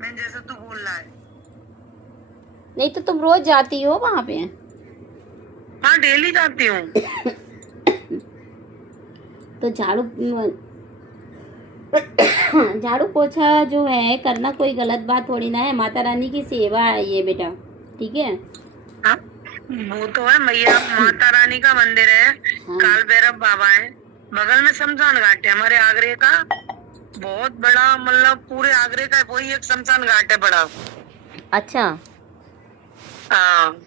मैं जैसे तू बोल रहा है। नहीं तो तुम रोज जाती हो वहां पे? हाँ डेली जाती हूँ। तो झाड़ू पोछा जो है करना कोई गलत बात थोड़ी ना है। माता रानी की सेवा है ये बेटा, ठीक है। हाँ वो तो है मैया, माता रानी का मंदिर है। हाँ। काल भैरव बाबा है, बगल में शमशान घाट है हमारे आगरे का, बहुत बड़ा, मतलब पूरे आगरे का वही एक शमशान घाट है बड़ा। अच्छा। हाँ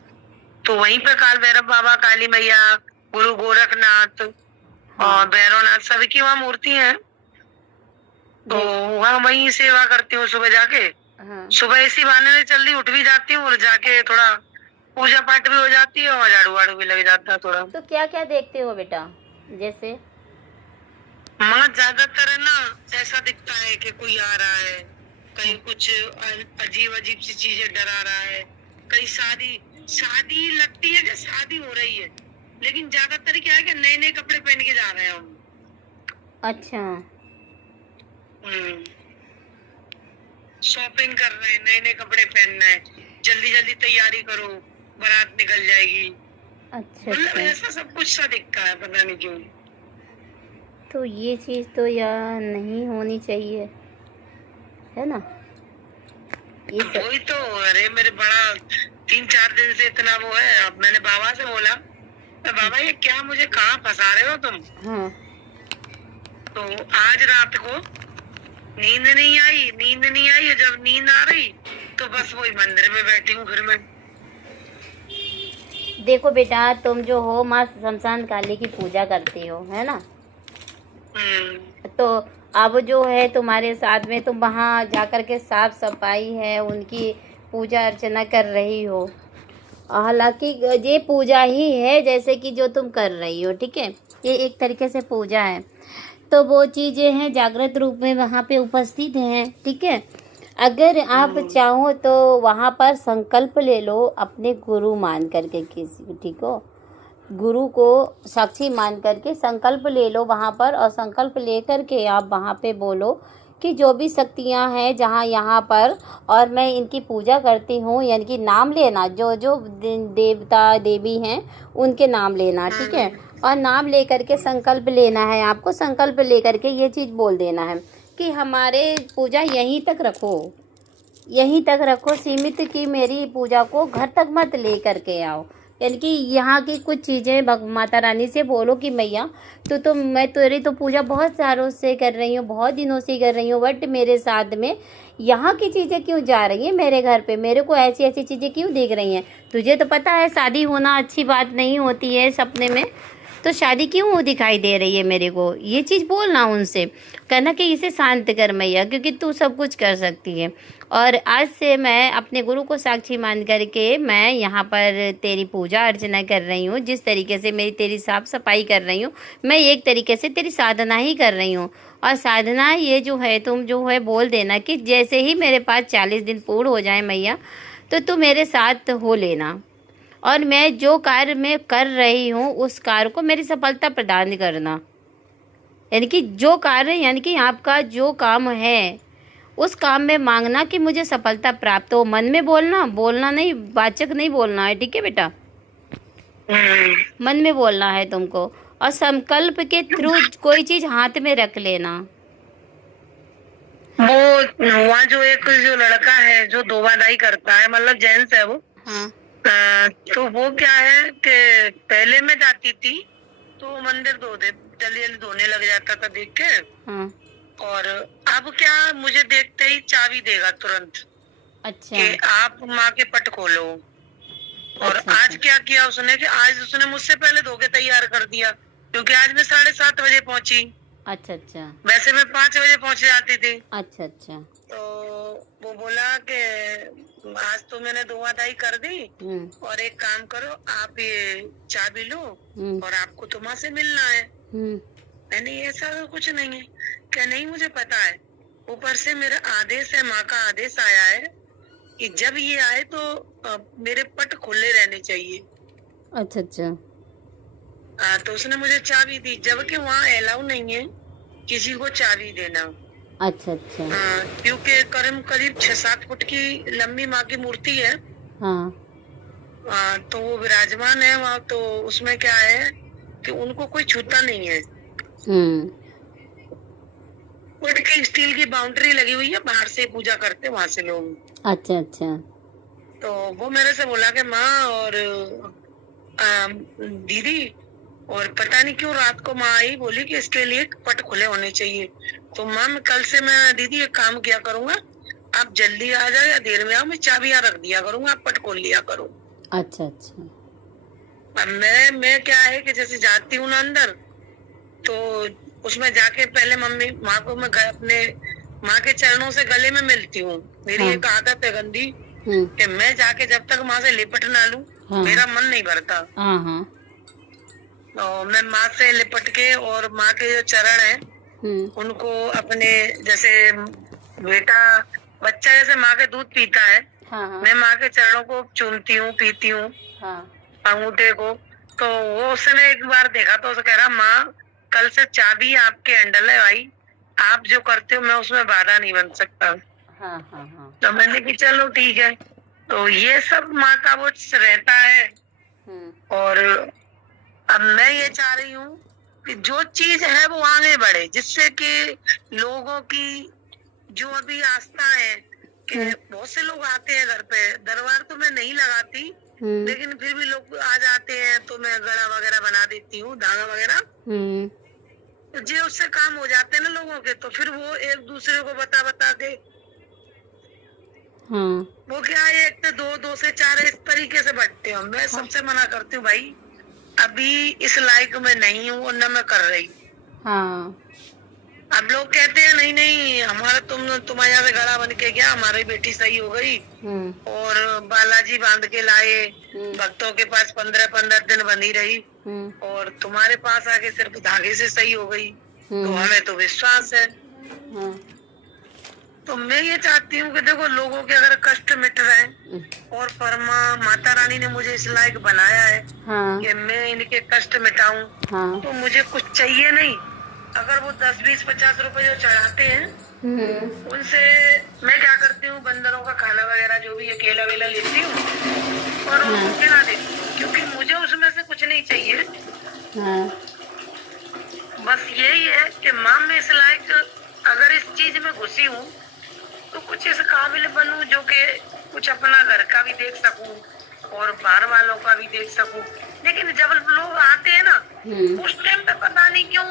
तो वहीं पे काल भैरव बाबा, काली मैया, गुरु गोरखनाथ और भैरवनाथ सभी की वहाँ मूर्ति है। तो वहाँ वहीं सेवा करती हूँ सुबह जाके। हाँ। सुबह इसी बहाने से जल्दी उठ भी जाती हूँ और जाके थोड़ा पूजा पाठ भी हो जाती है और झाड़ू वाड़ू भी लग जाता है थोड़ा। तो क्या क्या देखते हो बेटा? जैसे माँ ज्यादातर है ना ऐसा दिखता है कि कोई आ रहा है, कहीं कुछ अजीब अजीब सी चीजें डरा रहा है, कहीं शादी शादी लगती है कि शादी हो रही है, लेकिन ज्यादातर क्या है कि नए नए कपड़े पहन के जा रहे हैं हम। अच्छा। शॉपिंग कर रहे हैं, नए नए कपड़े पहनना है, जल्दी जल्दी तैयारी करो, बारात निकल जाएगी। अच्छा मतलब अच्छा। ऐसा सब कुछ सा दिखता है, पता नहीं क्यों। तो ये चीज़ तो यार नहीं होनी चाहिए, है ना? ये सब वही तो, अरे मेरे बड़ा 3-4 दिन से इतना वो है। अब मैंने बाबा से बोला, तो बाबा ये क्या मुझे कहाँ फंसा रहे हो तुम? हाँ। तो आज रात को नींद नहीं आई, जब नींद आ रही तो बस वही मंदिर में बैठी हूँ फिर मैं। देखो बेटा, तुम जो हो माँ शमशान काली की पूजा करती हो, है ना? तो अब जो है तुम्हारे साथ में तुम वहाँ जाकर के साफ सफाई है, उनकी पूजा अर्चना कर रही हो। हालांकि ये पूजा ही है जैसे कि जो तुम कर रही हो, ठीक है। ये एक तरीके से पूजा है। तो वो चीज़ें हैं जागृत रूप में वहाँ पे उपस्थित हैं, ठीक है। अगर आप चाहो तो वहाँ पर संकल्प ले लो अपने गुरु मान करके किसी, ठीक हो। गुरु को साक्षी मान करके संकल्प ले लो वहाँ पर, और संकल्प ले करके आप वहाँ पे बोलो कि जो भी शक्तियाँ हैं जहाँ यहाँ पर, और मैं इनकी पूजा करती हूँ, यानी कि नाम लेना, जो जो देवता देवी हैं उनके नाम लेना, ठीक है। और नाम ले करके संकल्प लेना है आपको। संकल्प ले करके ये चीज़ बोल देना है कि हमारे पूजा यहीं तक रखो, यहीं तक रखो सीमित, कि मेरी पूजा को घर तक मत ले करके आओ। यानी कि यहाँ की कुछ चीज़ें माता रानी से बोलो कि मैया तो मैं तेरी तो पूजा बहुत सालों से कर रही हूँ, बहुत दिनों से कर रही हूँ, बट मेरे साथ में यहाँ की चीज़ें क्यों जा रही हैं मेरे घर पे? मेरे को ऐसी ऐसी चीज़ें क्यों दिख रही हैं? तुझे तो पता है शादी होना अच्छी बात नहीं होती है सपने में, तो शादी क्यों दिखाई दे रही है मेरे को? ये चीज़ बोलना उनसे, कहना कि इसे शांत कर मैया, क्योंकि तू सब कुछ कर सकती है। और आज से मैं अपने गुरु को साक्षी मान करके मैं यहाँ पर तेरी पूजा अर्चना कर रही हूँ। जिस तरीके से मेरी तेरी साफ सफाई कर रही हूँ, मैं एक तरीके से तेरी साधना ही कर रही हूँ। और साधना ये जो है, तुम जो है बोल देना कि जैसे ही मेरे पास 40 दिन पूर्ण हो जाए मैया, तो तू मेरे साथ हो लेना, और मैं जो कार्य मैं कर रही हूँ उस कार्य को मेरी सफलता प्रदान करना। यानी कि जो कार्य, यानी कि आपका जो काम है उस काम में मांगना कि मुझे सफलता प्राप्त हो। मन में बोलना नहीं, वाचक नहीं बोलना है, ठीक है बेटा। मन में बोलना है तुमको, और संकल्प के थ्रू कोई चीज हाथ में रख लेना। वो वहाँ जो एक जो लड़का है जो धोबादाई करता है, मतलब जेंट्स है वो। हाँ। तो वो क्या है कि पहले मैं जाती थी तो वो मंदिर जल्दी जल्दी धोने लग जाता था देख के। हाँ। और अब क्या, मुझे देखते ही चाबी देगा तुरंत। अच्छा। कि आप माँ के पट खोलो। और अच्छा, आज अच्छा। क्या किया उसने कि आज उसने मुझसे पहले धो के तैयार कर दिया, क्योंकि आज मैं 7:30 बजे पहुंची। अच्छा अच्छा। वैसे मैं 5 बजे पहुंच जाती थी। अच्छा अच्छा। तो वो बोला कि आज तो मैंने धोआधाई कर दी, और एक काम करो, आप ये चाबी लो और आपको तो माँ से मिलना है। मैंने ऐसा तो कुछ नहीं है, क्या नहीं मुझे पता है, ऊपर से मेरा आदेश है, माँ का आदेश आया है कि जब ये आए तो मेरे पट खुले रहने चाहिए। अच्छा अच्छा। तो उसने मुझे चाबी दी, जबकि वहाँ अलाउ नहीं है किसी को चाबी देना। अच्छा अच्छा। क्योंकि करीब 6-7 फुट की लंबी माँ की मूर्ति है। हाँ। तो वो विराजमान है वहाँ। तो उसमें क्या है कि उनको कोई छूता नहीं है। उनकी स्टील की बाउंड्री लगी हुई है, बाहर से पूजा करते वहां से लोग। अच्छा अच्छा। तो वो मेरे से बोला कि माँ और दीदी, और पता नहीं क्यों रात को माँ आई, बोली कि इसके लिए पट खुले होने चाहिए। तो माँ कल से मैं दीदी एक काम किया करूंगा, आप जल्दी आ जाओ या देर में आओ, मैं चाबियां रख दिया करूंगा, आप पट खोल लिया करो। अच्छा अच्छा। अब मैं क्या है कि जैसे जाती हूँ ना अंदर, तो उसमें जाके पहले मम्मी माँ को मैं अपने माँ के चरणों से गले में मिलती हूँ। मेरी हाँ। एक आदत है गंदी कि मैं जाके जब तक माँ से लिपट ना लूं, हाँ। मेरा मन नहीं भरता। हाँ हाँ। तो मैं माँ से लिपट के, और माँ के जो चरण है उनको अपने, जैसे बेटा बच्चा जैसे माँ के दूध पीता है, हाँ हाँ। मैं माँ के चरणों को चूमती हूँ, पीती हूँ। हाँ। अंगूठे को। तो वो उसने एक बार देखा तो उसे कह रहा, माँ कल से चाबी आपके हैंडल है भाई, आप जो करते हो मैं उसमें बाधा नहीं बन सकता। हाँ हाँ हाँ। तो मैंने कि चलो ठीक है। तो ये सब माँ का वो रहता है। और अब मैं ये चाह रही हूँ कि जो चीज है वो आगे बढ़े, जिससे कि लोगों की जो अभी आस्था है कि बहुत से लोग आते हैं घर पे, दरबार तो मैं नहीं लगाती, लेकिन फिर भी लोग आ जाते हैं तो मैं गला वगैरह बना देती हूँ, धागा वगैरह। तो जो उससे काम हो जाते हैं ना लोगों के, तो फिर वो एक दूसरे को बता के वो क्या है, एक से दो से चार इस तरीके से बढ़ते हैं। मैं सबसे मना करती हूँ भाई, अभी इस लायक में नहीं हूँ और न मैं कर रही। हाँ। अब लोग कहते हैं नहीं नहीं, हमारा तुम्हारे यहाँ से गला बन के गया, हमारी बेटी सही हो गई और बालाजी बांध के लाए, भक्तों के पास 15-15 दिन बंधी रही और तुम्हारे पास आके सिर्फ धागे से सही हो गई। तो हमें तो विश्वास है। तो मैं ये चाहती हूँ कि देखो लोगों के अगर कष्ट मिट रहे हैं, और परमा माता रानी ने मुझे इस लायक बनाया है कि मैं इनके कष्ट मिटाऊं, तो मुझे कुछ चाहिए नहीं। अगर वो 10, 20, 50 रुपए जो चढ़ाते हैं, उनसे मैं क्या करती हूँ, बंदरों का खाना वगैरह जो भी है, केला वेला लेती हूँ और उनको खिला देती हूँ, क्योंकि मुझे उसमें से कुछ नहीं चाहिए। बस यही है कि माँ में इस लायक अगर इस चीज में घुसी हूँ तो कुछ इस काबिल बनूं जो कि कुछ अपना घर का भी देख सकूं और बाहर वालों का भी देख सकूं। लेकिन जब लोग आते हैं ना, उस टाइम पे पता नहीं क्यों,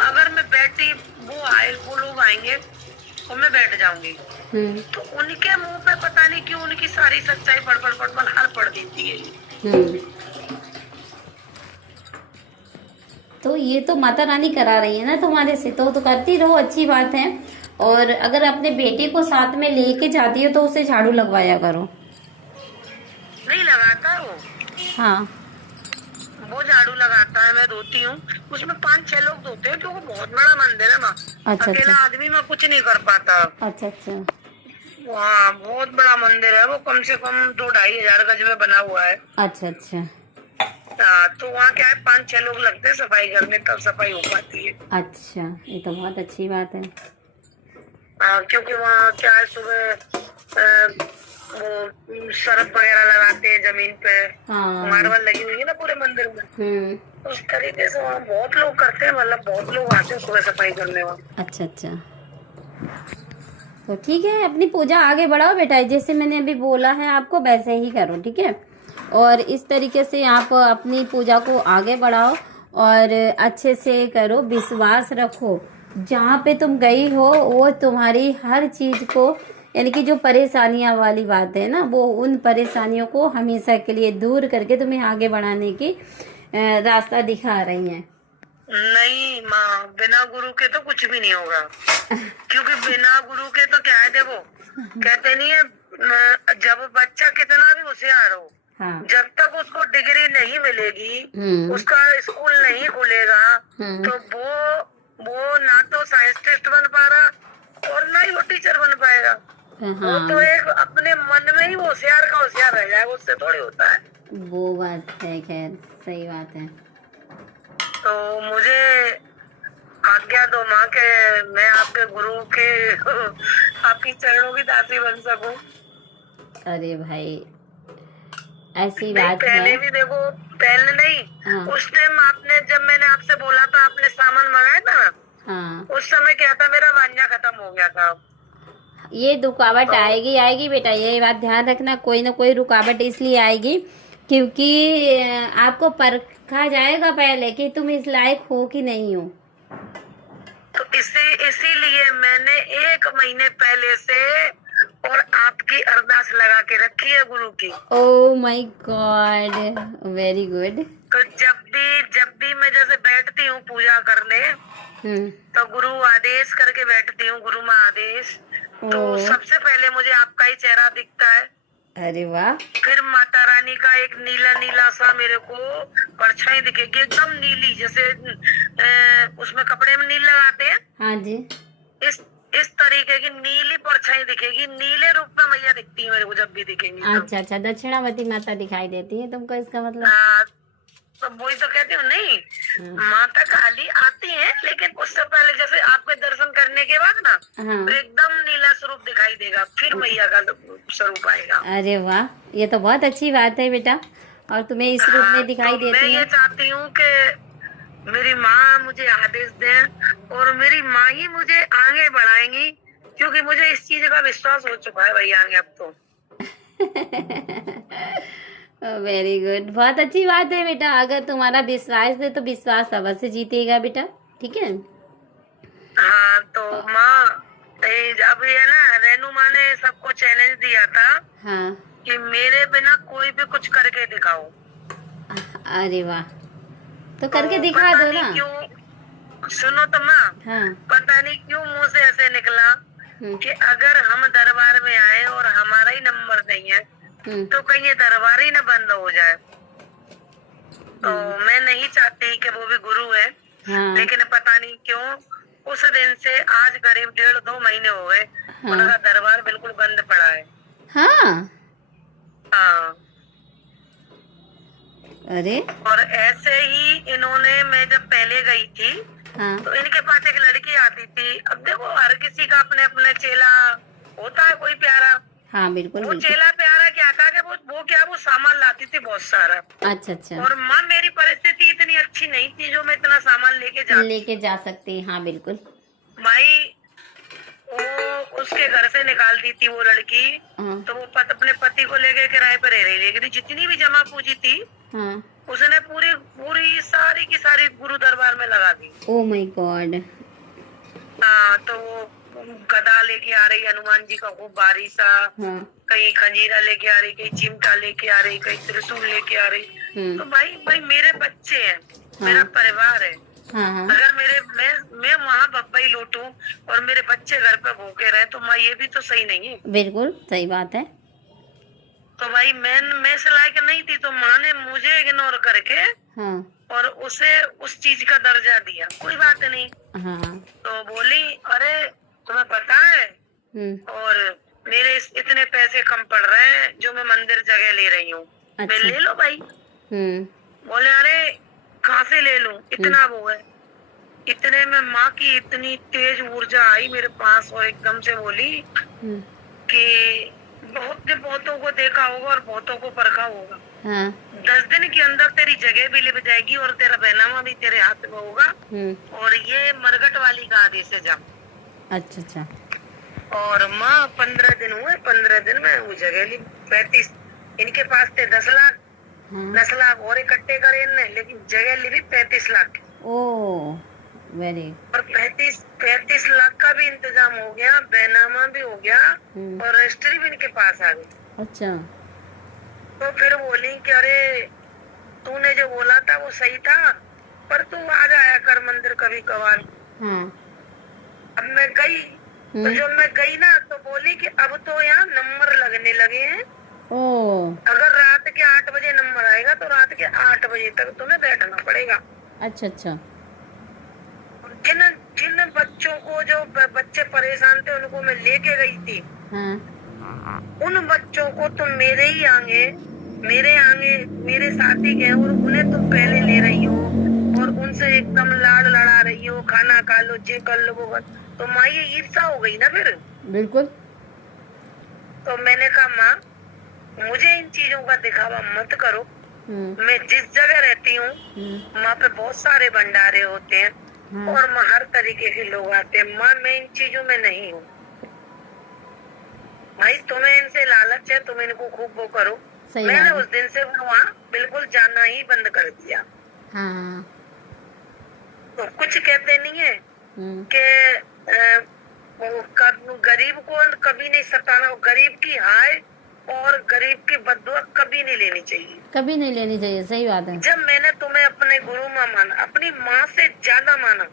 अगर मैं बैठी, वो आए, वो लोग आएंगे और मैं बैठ जाऊंगी, तो उनके मुंह पे पता नहीं क्यों उनकी सारी सच्चाई पड़ हर पड़ देती है। तो ये तो माता रानी करा रही है ना तुम्हारे से, तो करती रहो, अच्छी बात है। और अगर अपने बेटे को साथ में लेके जाती हो तो उसे झाड़ू लगवाया करो। नहीं लगाता वो। हाँ, वो झाड़ू लगाता है, मैं धोती हूँ। उसमें 5-6 लोग धोते हैं क्योंकि बहुत बड़ा मंदिर है ना। अच्छा, अकेला आदमी में कुछ नहीं कर पाता। अच्छा अच्छा। वहाँ बहुत बड़ा मंदिर है, वो कम से कम 2-2.5 हजार गज में बना हुआ है। अच्छा अच्छा। तो वहाँ क्या है, 5-6 लोग लगते हैं सफाई करने, तब सफाई हो पाती है। अच्छा, ये तो बहुत अच्छी बात है। क्योंकि वहाँ क्या है, सुबह वो सरफ वगैरह लगाते हैं जमीन पे। मार्बल लगी हुई है ना पूरे मंदिर में। उस तरीके से वहाँ बहुत लोग करते हैं, मतलब बहुत लोग आते हैं सुबह सफाई करने वहाँ। अच्छा अच्छा। तो ठीक है, अपनी पूजा आगे बढ़ाओ बेटा, जैसे मैंने अभी बोला है आपको वैसे ही करो, ठीक है। और इस तरीके से आप अपनी पूजा को आगे बढ़ाओ और अच्छे से करो, विश्वास रखो। जहाँ पे तुम गई हो वो तुम्हारी हर चीज़ को, यानी कि जो परेशानियाँ वाली बात है ना, वो उन परेशानियों को हमेशा के लिए दूर करके तुम्हें आगे बढ़ाने की रास्ता दिखा रही हैं। नहीं माँ, बिना गुरु के तो कुछ भी नहीं होगा। क्योंकि बिना गुरु के तो क्या है, देखो कहते नहीं है, जब बच्चा कितना भी होशियार हो, जब तक उसको डिग्री नहीं मिलेगी, उसका स्कूल नहीं खुलेगा, तो वो ना तो साइंटिस्ट बन पा रहा और ना ही वो टीचर बन पाएगा। वो तो एक अपने मन में ही होशियार का होशियार रह जाएगा, उससे थोड़ी होता है। वो बात है, खैर सही बात है। तो मुझे आज्ञा दो माँ के मैं आपके गुरु के आपकी चरणों की दासी बन सकूं। अरे भाई ऐसी नहीं, बात पहले है। भी देखो, पहले नहीं, हाँ उस टाइम आपने जब मैंने आपसे बोला था आपने सामान मंगाया था ना, हाँ, उस समय क्या था, मेरा वांझा खत्म हो गया था। ये रुकावट तो आएगी आएगी बेटा, ये बात ध्यान रखना। कोई ना कोई रुकावट इसलिए आएगी क्योंकि आपको परखा जाएगा पहले कि तुम इस लायक हो कि नहीं हो। तो इसीलिए मैंने 1 महीने पहले से और आपकी अरदास लगा के रखी है गुरु की। Oh my God, very good. तो जब भी मैं जैसे बैठती हूँ पूजा करने, तो गुरु आदेश करके बैठती हूँ, गुरु माँ आदेश, तो सबसे पहले मुझे आपका ही चेहरा दिखता है। अरे वाह। फिर माता रानी का एक नीला नीला सा मेरे को परछाई दिखेगी, एकदम नीली, जैसे उसमें कपड़े में नील लगाते हैं। हाँ जी। इस तरीके की नीली परछाई दिखेगी, नीले रूप में मैया दिखती है मेरे को जब भी दिखेंगी। अच्छा अच्छा, दक्षिणावती माता दिखाई देती है तुमको, इसका मतलब? हाँ, तो वही तो कहती हूँ। नहीं, माता काली आती है, लेकिन उससे पहले जैसे आपके दर्शन करने के बाद ना, तो एकदम नीला स्वरूप दिखाई देगा, फिर मैया का स्वरूप आएगा। अरे वाह, ये तो बहुत अच्छी बात है बेटा, और तुम्हें इस रूप में दिखाई देती है। मैं ये चाहती हूँ कि मेरी माँ मुझे आदेश दें और मेरी माँ ही मुझे आगे बढ़ाएंगी, क्योंकि मुझे इस चीज का विश्वास हो चुका है भाई आगे अब तो। वेरी गुड, बहुत अच्छी बात है बेटा। अगर तुम्हारा विश्वास है तो विश्वास अवश्य जीतेगा बेटा, ठीक है। हाँ, तो माँ अब ये ना रेनू माँ ने सबको चैलेंज दिया था। हाँ। कि मेरे बिना कोई भी कुछ करके दिखाओ। अरे वाह, तो करके दिखा दो ना। क्यों, सुनो तो माँ। हाँ। पता नहीं क्यों मुंह से ऐसे निकला कि अगर हम दरबार में आए और हमारा ही नंबर नहीं है तो कहीं ये दरबार ही न बंद हो जाए। तो मैं नहीं चाहती कि वो भी गुरु है। हाँ। लेकिन पता नहीं क्यों उस दिन से आज करीब 1.5-2 महीने हो गए। हाँ। उनका दरबार बिल्कुल बंद पड़ा है। हाँ। हाँ। अरे, और ऐसे ही इन्होंने, मैं जब पहले गई थी। हाँ। तो इनके पास एक लड़की आती थी। अब देखो हर किसी का अपने अपने चेला होता है कोई प्यारा। हाँ बिल्कुल। वो चेला प्यारा क्या था कि वो सामान लाती थी बहुत सारा। अच्छा अच्छा। और माँ मेरी परिस्थिति इतनी अच्छी नहीं थी जो मैं इतना सामान लेके जा सकती। हाँ बिल्कुल। माई वो उसके घर से निकाल दी थी वो लड़की। हाँ। तो वो अपने पति को लेके किराए पर रह रही, लेकिन जितनी भी जमा पूंजी थी। हाँ। उसने पूरी सारी की सारी गुरु दरबार में लगा दी। Oh my God. हाँ, तो वो गदा लेके आ रही, हनुमान जी का खूब भारी सा। हाँ। कहीं खंजीरा लेके आ रही, कहीं चिमटा लेके आ रही, कहीं त्रिशूल लेके आ रही। तो भाई मेरे बच्चे हैं। हाँ। मेरा परिवार है। हाँ। अगर मैं वहाँ बब्बई लूटूं और मेरे बच्चे घर पे भूखे रहे तो माँ ये भी तो सही नहीं है। बिल्कुल सही बात है। तो भाई मैं से लायक नहीं थी, तो माँ ने मुझे इग्नोर करके। हाँ। और उसे उस चीज का दर्जा दिया। कोई बात नहीं। हाँ। तो बोली अरे तुम्हें पता है। और मेरे इतने पैसे कम पड़ रहे हैं जो मैं मंदिर जगह ले रही हूँ। अच्छा। मैं ले लो भाई। बोले अरे कहाँ से ले लूं, इतना वो है। इतने में माँ की इतनी तेज ऊर्जा आई मेरे पास और एकदम से बोली कि बहुतों को देखा होगा और बहुतों को परखा होगा। हाँ। 10 दिन के अंदर तेरी जगह भी लिप जाएगी और तेरा बहनामा भी तेरे हाथ में होगा। और ये मरगट वाली का आदेश है जा। अच्छा अच्छा। और माँ 15 दिन हुए, 15 दिन में वो जगह ली 35। इनके पास थे 10 लाख। 10 लाख और इकट्ठे करे इनने, लेकिन जगह ली 35 लाख। Oh very. और 35 लाख का भी इंतजाम हो गया, बैनामा भी हो गया और रजिस्ट्री भी इनके पास आ गई। अच्छा। तो फिर बोली कि अरे तूने जो बोला था वो सही था, पर तू आ जाया कर मंदिर कभी कभार। अब मैं गई। तो जब मैं गई ना तो बोली कि अब तो यहाँ नंबर लगने लगे हैं। अगर रात के 8 बजे नंबर आएगा तो रात के 8 बजे तक तुम्हें बैठना पड़ेगा। अच्छा अच्छा। जिन बच्चों को, जो बच्चे परेशान थे उनको मैं लेके गई थी। हाँ। उन बच्चों को तुम मेरे साथ ही गए और उन्हें तुम पहले ले रही हो और उन उनसे एकदम लाड़ लड़ा रही हो, खाना खा लो, ये कर लो, वो कर, तो माँ ये ईर्ष्या हो गई ना फिर। बिल्कुल। तो मैंने कहा माँ मुझे इन चीजों का दिखावा मत करो, मैं जिस जगह रहती हूँ वहाँ पे बहुत सारे भंडारे होते हैं और वहाँ हर तरीके के लोग आते हैं, माँ मैं इन चीजों में नहीं हूँ। भाई तुम्हें इनसे लालच है, तुम इनको खूब वो करो। मैंने उस दिन से वहाँ बिल्कुल जाना ही बंद कर दिया। हाँ। तो कुछ कहते नहीं है कि गरीब को कभी नहीं सताना, गरीब की हाय और गरीब की बद्दुआ कभी नहीं लेनी चाहिए, कभी नहीं लेनी चाहिए। सही बात है। जब मैंने तुम्हें अपने गुरु माँ माना, अपनी माँ से ज्यादा माना,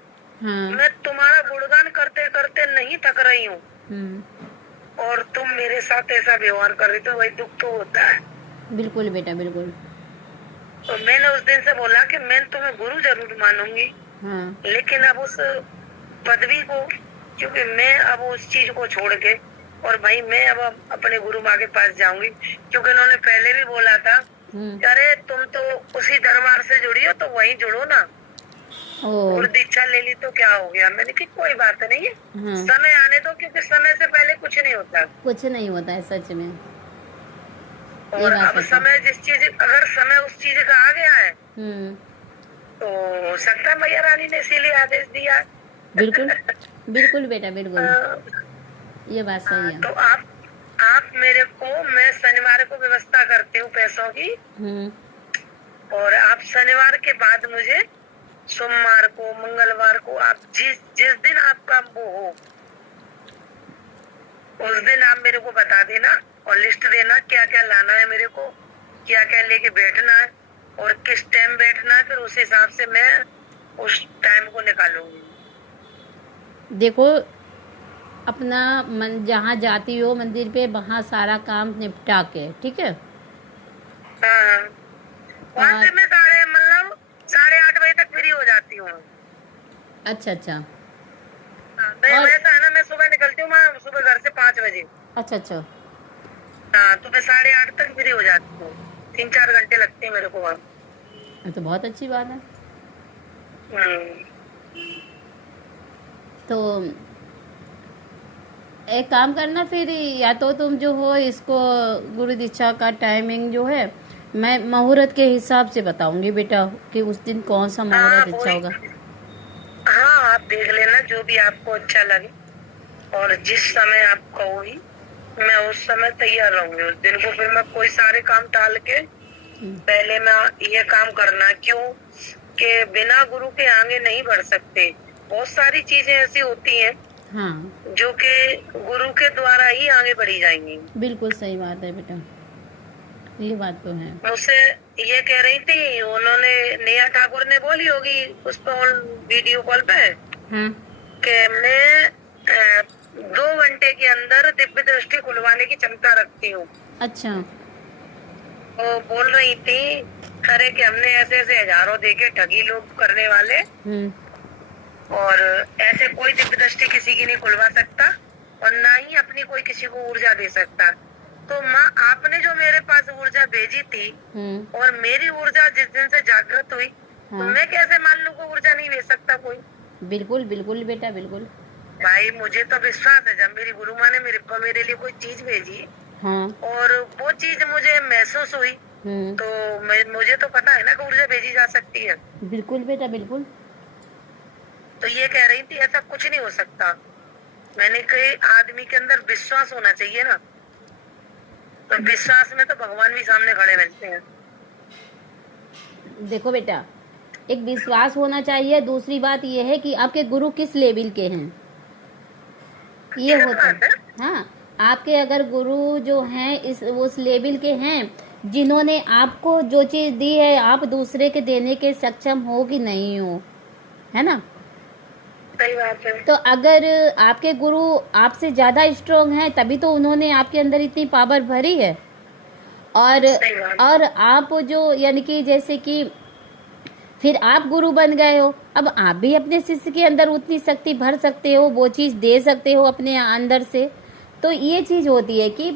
मैं तुम्हारा गुणगान करते करते नहीं थक रही हूँ और तुम मेरे साथ ऐसा व्यवहार कर रही, तो वही दुख तो होता है। बिल्कुल बेटा बिल्कुल। तो मैंने उस दिन से बोला कि मैं तुम्हें गुरु जरूर मानूंगी, लेकिन अब उस पदवी को, क्योंकि मैं अब उस चीज को छोड़ के, और भाई मैं अब अपने गुरु माँ के पास जाऊंगी, क्योंकि उन्होंने पहले भी बोला था अरे तुम तो उसी दरबार से जुड़ी हो तो वहीं जुड़ो ना, और दीक्षा ले ली तो क्या हो गया। मैंने कहा कोई बात नहीं है, समय आने दो, क्योंकि समय से पहले कुछ नहीं होता, कुछ नहीं होता है सच में। और अब समय जिस चीज, अगर समय उस चीज का आ गया है तो हो सकता है मैया रानी ने इसीलिए आदेश दिया है। बिल्कुल बिल्कुल बेटा बिल्कुल, ये बात सही है। तो आप मेरे को, मैं शनिवार को व्यवस्था करती हूँ पैसों की, और आप शनिवार के बाद मुझे सोमवार को, मंगलवार को, आप जिस दिन आपका वो हो उस दिन आप मेरे को बता देना और लिस्ट देना क्या क्या लाना है मेरे को, क्या क्या लेके बैठना है और किस टाइम बैठना है, फिर उस हिसाब से मैं उस टाइम को निकालूंगी। देखो अपना मन जहाँ जाती हो मंदिर पे, वहाँ सारा काम निपटा के, ठीक है। हाँ, वहाँ से मैं 8:30 बजे तक फ्री हो जाती हूँ। अच्छा अच्छा। वैसा है ना, मैं सुबह निकलती हूँ, मैं सुबह घर से 5 बजे। अच्छा अच्छा। हाँ, तो मैं 8:30 तक फ्री हो जाती हूँ, 3-4 घंटे लगते हैं मेरे को वहाँ। तो बहुत अच्छी बात है। तो एक काम करना फिर, या तो तुम जो हो इसको गुरु दीक्षा का टाइमिंग जो है मैं मुहूर्त के हिसाब से बताऊंगी बेटा कि उस दिन कौन सा मुहूर्त अच्छा होगा। हाँ, आप देख लेना जो भी आपको अच्छा लगे, और जिस समय आप कहोगी मैं उस समय तैयार रहूंगी उस दिन को। फिर मैं कोई सारे काम टाल के पहले मैं ये काम करना, क्यों कि बिना गुरु के आगे नहीं बढ़ सकते। बहुत सारी चीजें ऐसी होती हैं जो कि गुरु के द्वारा ही आगे बढ़ी जाएंगी। बिल्कुल सही बात है बेटा, ये बात तो है। मुझसे ये कह रही थी, उन्होंने नेहा ठाकुर ने बोली होगी उस पर वीडियो कॉल पे कि मैं 2 घंटे के अंदर दिव्य दृष्टि खुलवाने की क्षमता रखती हूँ। अच्छा। वो बोल रही थी खरे कि हमने ऐसे ऐसे हजारों देखे ठगी लोग करने वाले, और ऐसे कोई दिव्य दृष्टि किसी की नहीं खुलवा सकता और ना ही अपनी कोई किसी को ऊर्जा दे सकता। तो माँ आपने जो मेरे पास ऊर्जा भेजी थी और मेरी ऊर्जा जिस दिन से जागृत हुई, तो मैं कैसे मान लूं को ऊर्जा नहीं भेज सकता कोई। बिल्कुल बिल्कुल बेटा बिल्कुल। भाई मुझे तो विश्वास है, जब मेरी गुरु माँ ने मेरे लिए कोई चीज भेजी और वो चीज मुझे महसूस हुई, तो मुझे तो पता है ना कि ऊर्जा भेजी जा सकती है। बिल्कुल बेटा बिल्कुल। तो ये कह रही थी ऐसा कुछ नहीं हो सकता। मैंने कहा आदमी के अंदर विश्वास होना चाहिए ना, तो विश्वास में तो भगवान भी सामने खड़े रहते हैं। देखो बेटा, एक विश्वास होना चाहिए, दूसरी बात ये है कि आपके गुरु किस लेवल के हैं, ये होता है। हाँ, आपके अगर गुरु जो हैं उस लेवल के हैं जिन्होंने आपको जो चीज दी है आप दूसरे के देने के सक्षम हो कि नहीं हो, है ना। सही बात है। तो अगर आपके गुरु आपसे ज्यादा स्ट्रोंग हैं तभी तो उन्होंने आपके अंदर इतनी पावर भरी है। और आप जो यानी कि जैसे कि फिर आप गुरु बन गए हो, अब आप भी अपने शिष्य के अंदर उतनी शक्ति भर सकते हो, वो चीज दे सकते हो अपने अंदर से। तो ये चीज होती है कि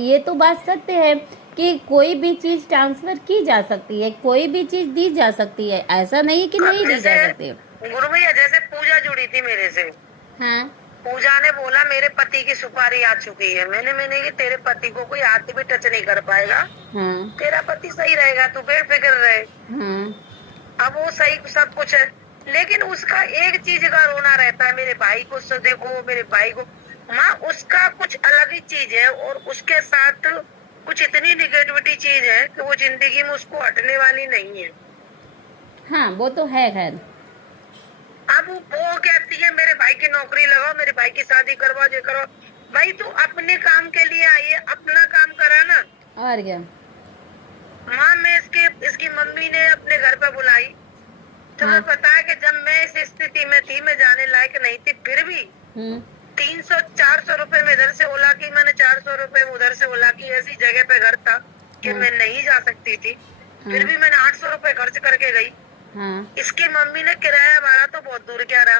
ये तो बात सत्य है कि कोई भी चीज ट्रांसफर की जा सकती है, कोई भी चीज दी जा सकती है, ऐसा नहीं कि नहीं दी जा सकती है। गुरु भैया जैसे पूजा जुड़ी थी मेरे से, हाँ, पूजा ने बोला मेरे पति की सुपारी आ चुकी है। मैंने कि तेरे पति को कोई हाथ भी टच नहीं कर पाएगा। हाँ, तेरा पति सही रहेगा, तू बेफिक्र रहे। हाँ, अब वो सही सब कुछ है, लेकिन उसका एक चीज का रोना रहता है, मेरे भाई को देखो, मेरे भाई को। माँ उसका कुछ अलग ही चीज है और उसके साथ कुछ इतनी निगेटिविटी चीज है कि वो जिंदगी में उसको हटने वाली नहीं है। हाँ वो तो है खैर। अब वो कहती है मेरे भाई की नौकरी लगाओ, मेरे भाई की शादी करवा दे करो। भाई तू अपने काम के लिए आई है, अपना काम करा ना। और क्या माँ, मैं इसकी मम्मी ने अपने घर पे बुलाई। तुम्हें पता है कि जब मैं इस स्थिति में थी, मैं जाने लायक नहीं थी, फिर भी 300-400 रुपए में इधर से ओला की, मैंने 400 रुपए उधर से ओला की। ऐसी जगह पे घर था कि मैं नहीं जा सकती थी, फिर भी मैंने 800 रुपए खर्च करके गई। इसकी मम्मी ने किराया भाड़ा तो बहुत दूर क्या रहा,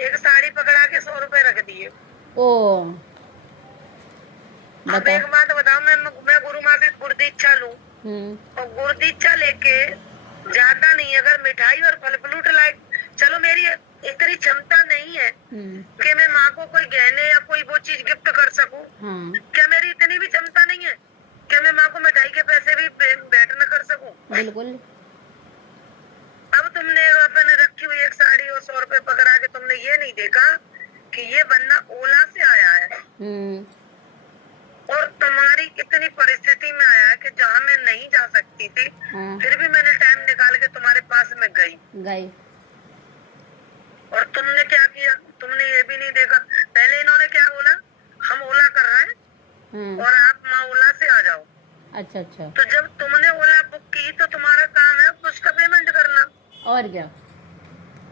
एक साड़ी पकड़ा के 100 रुपए रख दिए। अब एक बात बताओ, मैं गुरु माँ से गुरुदीक्षा लूं और गुरुदीक्षा लेके ज्यादा नहीं, अगर मिठाई और फल फ्रूट लाए, चलो मेरी इतनी क्षमता नहीं है कि मैं माँ को कोई गहने या कोई वो चीज गिफ्ट कर सकूं। क्या मेरी इतनी भी क्षमता नहीं है कि मैं माँ को मिठाई के पैसे भी बैठ न कर सकूं? बिल्कुल। अब तुमने अपने रखी हुई एक साड़ी और 100 रुपए पकड़ा के तुमने ये नहीं देखा कि ये बंदा ओला से आया है और तुम्हारी इतनी परिस्थिति में आया कि जहाँ मैं नहीं जा सकती थी, फिर भी मैंने टाइम निकाल के तुम्हारे पास में गई। और तुमने क्या किया? तुमने ये भी नहीं देखा। पहले इन्होंने क्या बोला, हम ओला कर रहे हैं और आप माँ ओला से आ जाओ। अच्छा। तो जब तुमने ओला बुक की तो तुम्हारा काम है उसका पेमेंट करना। और क्या,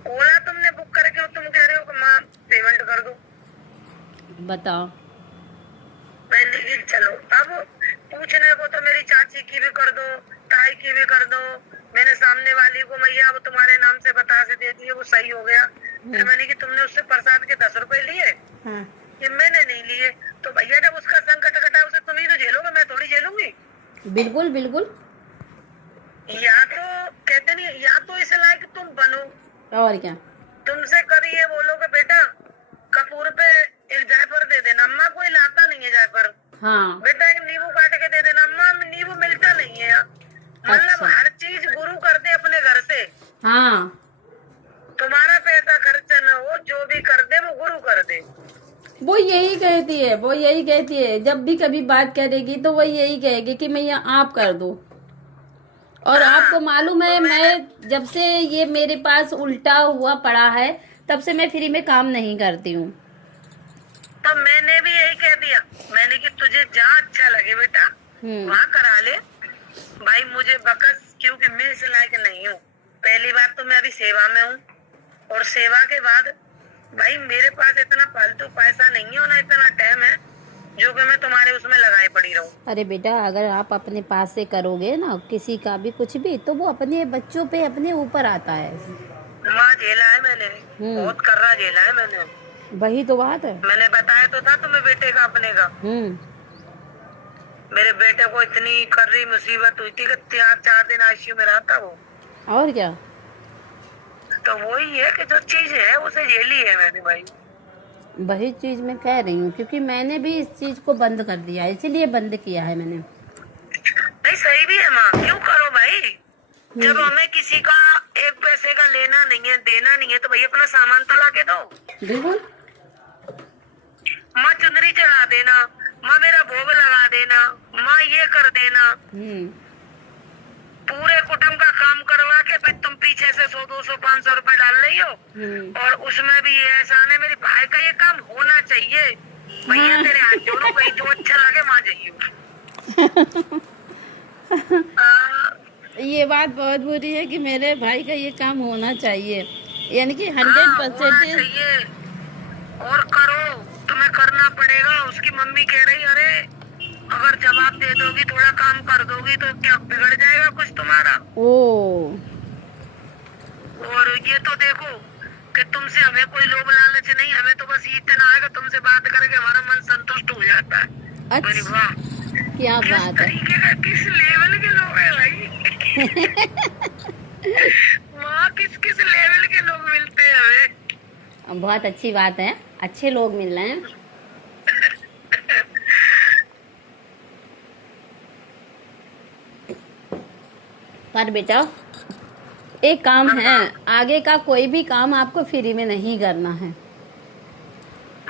ओला तुमने बुक करके तुम कह रहे हो कि माँ पेमेंट कर दो। बताओ। मैंने चलो अब पूछने को तो मेरी चाची की भी कर दो, ताई की भी कर दो। मैंने सामने वाली को मैया वो तुम्हारे नाम से बता से दे दिए, वो सही हो गया। फिर मैंने कि तुमने उससे प्रसाद के 10 रुपए लिए, ये मैंने नहीं लिए। तो भैया जब उसका संकट कटा उसे तुम ही तो झेलोगे, मैं थोड़ी झेलूंगी। बिल्कुल बिल्कुल। या तो कहते नहीं, या तो इस लायक तुम बनो। और क्या, तुमसे कभी ये बोलो कि बेटा कपूर पे एक जायफल दे देना। अम्मा कोई लाता नहीं है जायफल। हाँ। बेटा एक नींबू काट के दे देना। अम्मा नींबू मिलता नहीं है। मतलब हर चीज गुरु कर दे अपने घर से। हाँ। तुम्हारा पैसा खर्च न हो, जो भी कर दे वो गुरु कर दे। वो यही कहती है जब भी कभी बात करेगी तो वो यही कहेगी कि मैं आप कर दो। और आपको मालूम है, मैं जब से ये मेरे पास उल्टा हुआ पड़ा है तब से मैं फ्री में काम नहीं करती हूँ। तो मैंने भी यही कह दिया, मैंने कि तुझे जहाँ अच्छा लगे बेटा वहाँ करा ले। भाई मुझे बकस, क्योंकि मैं इस लायक नहीं हूँ। पहली बात तो मैं अभी सेवा में हूँ और सेवा के बाद भाई मेरे पास इतना फालतू पैसा नहीं है और ना इतना टाइम है जो कि मैं तुम्हारे उसमें लगाए पड़ी रहूं। अरे बेटा अगर आप अपने पास से करोगे ना किसी का भी कुछ भी, तो वो अपने बच्चों पे अपने ऊपर आता है। माँ झेला है मैंने, बहुत कर्रा झेला है मैंने। वही तो बात है, मैंने बताया तो था तुम्हें बेटे का अपने का। मेरे बेटे को इतनी कर्री मुसीबत हुई थी कि 4 दिन आईसीयू में रहा था वो। और क्या, तो वही है कि जो चीज है उसे झेली है मैंने भाई। वही चीज मैं कह रही हूँ, क्योंकि मैंने भी इस चीज को बंद कर दिया, इसीलिए बंद किया है मैंने। नहीं सही भी है माँ, क्यों करो भाई। जब हमें किसी का 1 पैसे का लेना नहीं है, देना नहीं है, तो भाई अपना सामान तो ला के दो। बिल्कुल। माँ चुनरी चढ़ा देना, माँ मेरा भोग लगा देना, माँ ये कर देना। पूरे कुटुंब का काम करवा के फिर तुम पीछे से 100, 200, 500 रुपए डाल रही हो। और उसमें भी ये एहसान है मेरे भाई का ये काम होना चाहिए। भैया तेरे हाथ जोड़ो, कहीं जो अच्छा लगे वहाँ जाइए। ये बात बहुत बुरी है कि मेरे भाई का ये काम होना चाहिए, यानी कि 100% चाहिए। और करो, तुम्हें करना पड़ेगा। उसकी मम्मी कह रही अरे अगर जवाब दे दोगी, थोड़ा काम कर दोगी तो क्या बिगड़ जाएगा कुछ तुम्हारा। और ये तो देखो कि तुमसे हमें कोई लोभ लालच नहीं, हमें तो बस इतना है कि तुमसे बात करके हमारा मन संतुष्ट हो जाता है। अरे अच्छा, वाह, क्या किस बात है। तरीके का, किस लेवल के लोग हैं भाई। वहाँ किस किस लेवल के लोग मिलते हैं हमें। बहुत अच्छी बात है, अच्छे लोग मिल रहे हैं। पर बेटा एक काम है, आगे का कोई भी काम आपको फ्री में नहीं करना है।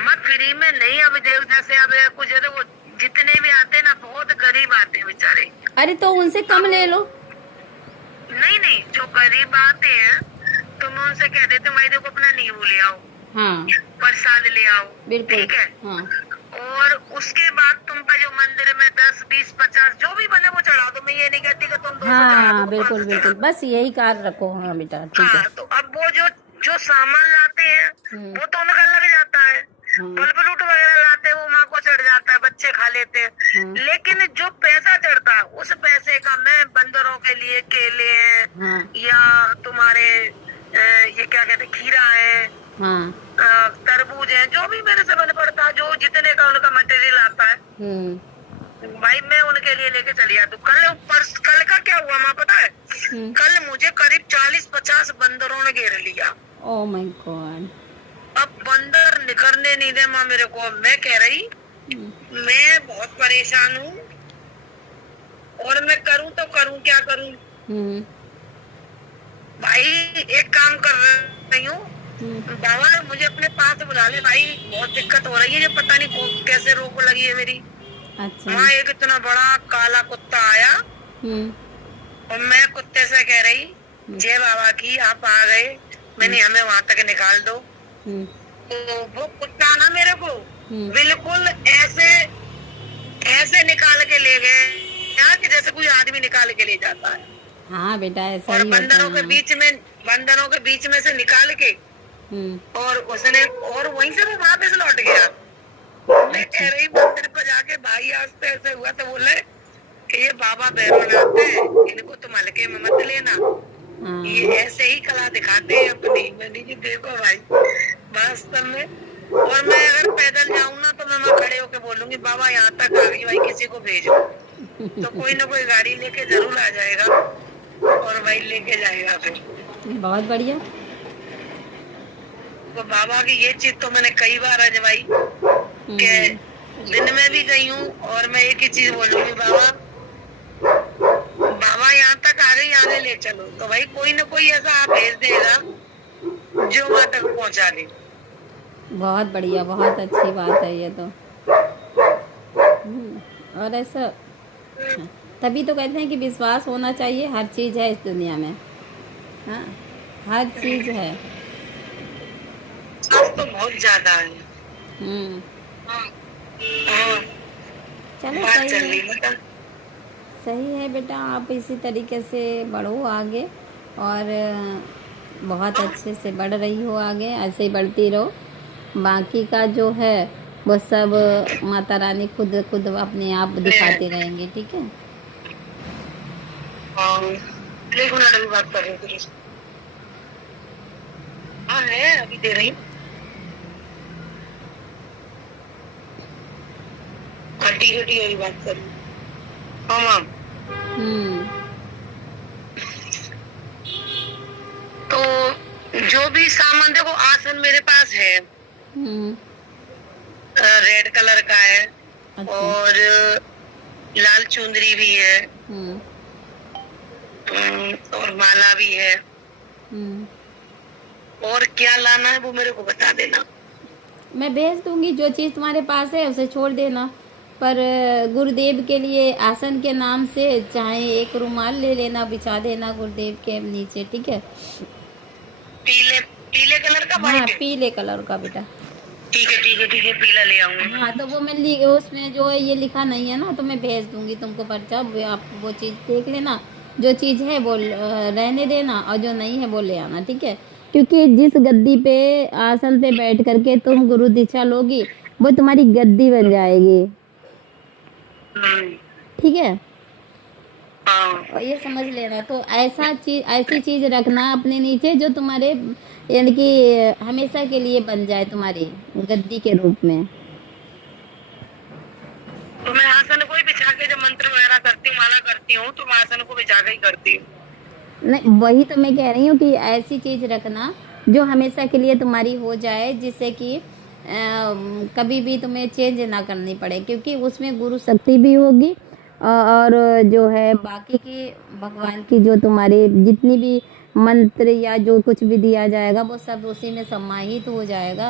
मत फ्री में नहीं, अब जैसे अब कुछ है तो वो जितने भी आते हैं ना बहुत गरीब आते हैं बेचारे। अरे तो उनसे कम ले लो। नहीं नहीं, जो गरीब आते हैं तो मैं उनसे कह देती हूँ भाई देखो अपना नींबू ले आओ, हाँ प्रसाद ले आओ, बिल्कुल। ठीक है। हाँ और उसके बाद तुम पे जो मंदिर में 10, 20, 50 जो भी बने वो चढ़ा दो। मैं ये नहीं कहती कि तुम 200 चढ़ा दो, हाँ बिल्कुल बिल्कुल, बस यही कार्य रखो। हाँ बेटा ठीक है। हाँ, तो अब वो जो जो सामान लाते हैं वो तो उनका लग जाता है। फल फ्रूट वगैरह लाते हैं वो माँ को चढ़ जाता है, बच्चे खा लेते हैं। लेकिन जो पैसा चढ़ता है उस पैसे का मैं बंदरों के लिए केले हैं या तुम्हारे ये क्या कहते हैं खीरा है, तरबूज है, जो भी मेरे से बन पड़ता है, जो जितने का उनका मटेरियल आता है भाई मैं उनके लिए लेके चली आती हूँ। कल का क्या हुआ माँ पता है? कल मुझे करीब 40-50 बंदरों ने घेर लिया। Oh my God. अब बंदर निकलने नहीं दे माँ मेरे को। मैं कह रही मैं बहुत परेशान हूँ और मैं करूँ तो करूँ क्या करूँ। भाई एक काम कर रही हूँ, बाबा मुझे अपने पास बुला ले भाई, बहुत दिक्कत हो रही है, ये पता नहीं कैसे रोक लगी है मेरी। अच्छा। वहाँ एक इतना बड़ा काला कुत्ता आया और मैं कुत्ते से कह रही जय बाबा की आप आ गए, मैंने हमें वहाँ तक निकाल दो। तो वो कुत्ता ना मेरे को बिल्कुल ऐसे ऐसे निकाल के ले गए कि जैसे कोई आदमी निकाल के ले जाता है। हाँ बेटा ऐसा और ही होता है। बंदरों के बीच में से निकाल के और उसने और वहीं से वो वापस लौट गया। मैं कह रही मंदिर पर जाके भाई आज तो ऐसे हुआ, तो बोले कि ये बाबा भैरवनाथ है, इनको तुम हल्के में मत लेना, ये ऐसे ही कला दिखाते हैं अपनी। मैंने जी देखो भाई वास्तव में। और मैं अगर पैदल जाऊँ ना तो मैं खड़े होके बोलूंगी बाबा यहाँ तक आ गई भाई, किसी को भेजो। तो कोई ना कोई गाड़ी लेके जरूर आ जाएगा और भाई लेके जाएगा फिर। बहुत बढ़िया। तो बाबा की ये चीज तो मैंने कई बार आजमाई कि दिन में भी गई हूँ और मैं एक ही चीज बोलूंगी बाबा यहाँ तक आ गई, आगे ले चलो। तो भाई कोई ना कोई ऐसा आप भेज देगा जो वहाँ तक पहुँचा दे। बहुत बढ़िया, बहुत अच्छी बात है ये तो। और ऐसा तभी तो कहते हैं कि विश्वास होना चाहिए, हर चीज़ है इस दुनिया में। हाँ हर चीज़ है। तो बहुत ज्यादा है। चलो सही है, सही है बेटा, आप इसी तरीके से बढ़ो आगे और बहुत अच्छे से बढ़ रही हो आगे, ऐसे ही बढ़ती रहो। बाकी का जो है वो सब माता रानी खुद अपने आप दिखाते रहेंगे, ठीक है। बात कर रही हूँ, हाँ है अभी दे रही हूँ। ठीक बात कर रही हूँ। हाँ तो जो भी सामान देखो, आसन मेरे पास है रेड कलर का है। अच्छा। और लाल चुंदरी भी है और माला भी है। और क्या लाना है वो मेरे को बता देना, मैं भेज दूंगी। जो चीज़ तुम्हारे पास है उसे छोड़ देना, पर गुरुदेव के लिए आसन के नाम से चाहे एक रुमाल ले लेना, बिछा देना गुरुदेव के नीचे, ठीक है। पीले कलर का? हाँ पीले कलर का बेटा। ठीक है पीला ले आऊंगी। हाँ तो वो मैं उसमें जो है ये लिखा नहीं है ना, तो मैं भेज दूंगी तुमको पर्चा, आप वो चीज़ देख लेना। जो चीज़ है वो रहने देना और जो नहीं है वो ले आना, ठीक है। क्योंकि जिस गद्दी पे आसन पे बैठ करके तुम गुरु दीक्षा लोगी वो तुम्हारी गद्दी बन जाएगी, ठीक है। हाँ। और ये समझ लेना। तो ऐसी चीज रखना अपने नीचे जो तुम्हारे यानी कि हमेशा के लिए बन जाए तुम्हारी गद्दी के रूप में। तो मैं आसन को ही बिछा के जब मंत्र वगैरह करती हूँ, माला करती हूँ, तो मैं आसन को बिछा के ही करती हूँ। नहीं, वही तो मैं कह रही हूँ कि ऐसी चीज रखना जो हमेशा के लिए तुम्हारी हो जाए, जिससे कि कभी भी तुम्हें चेंज ना करनी पड़े, क्योंकि उसमें गुरु शक्ति भी होगी और जो है बाकी की भगवान की जो तुम्हारी जितनी भी मंत्र या जो कुछ भी दिया जाएगा वो सब उसी में समाहित हो जाएगा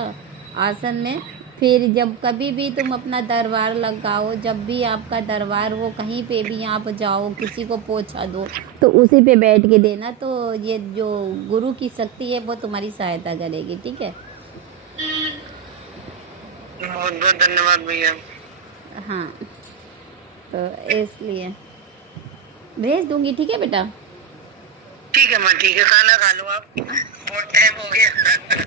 आसन में। फिर जब कभी भी तुम अपना दरबार लगाओ, जब भी आपका दरबार हो, कहीं पे भी आप जाओ, किसी को पोछा दो तो उसी पे बैठ के देना, तो ये जो गुरु की शक्ति है वो तुम्हारी सहायता करेगी। ठीक है, बहुत बहुत धन्यवाद भैया। हाँ, तो इसलिए भेज दूंगी। ठीक है बेटा, ठीक है माँ, ठीक है, खाना खा लो आप, बहुत टाइम हो गया।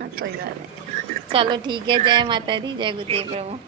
कोई बात नहीं, चलो ठीक है। जय माता दी, जय गुरुदेव प्रभु।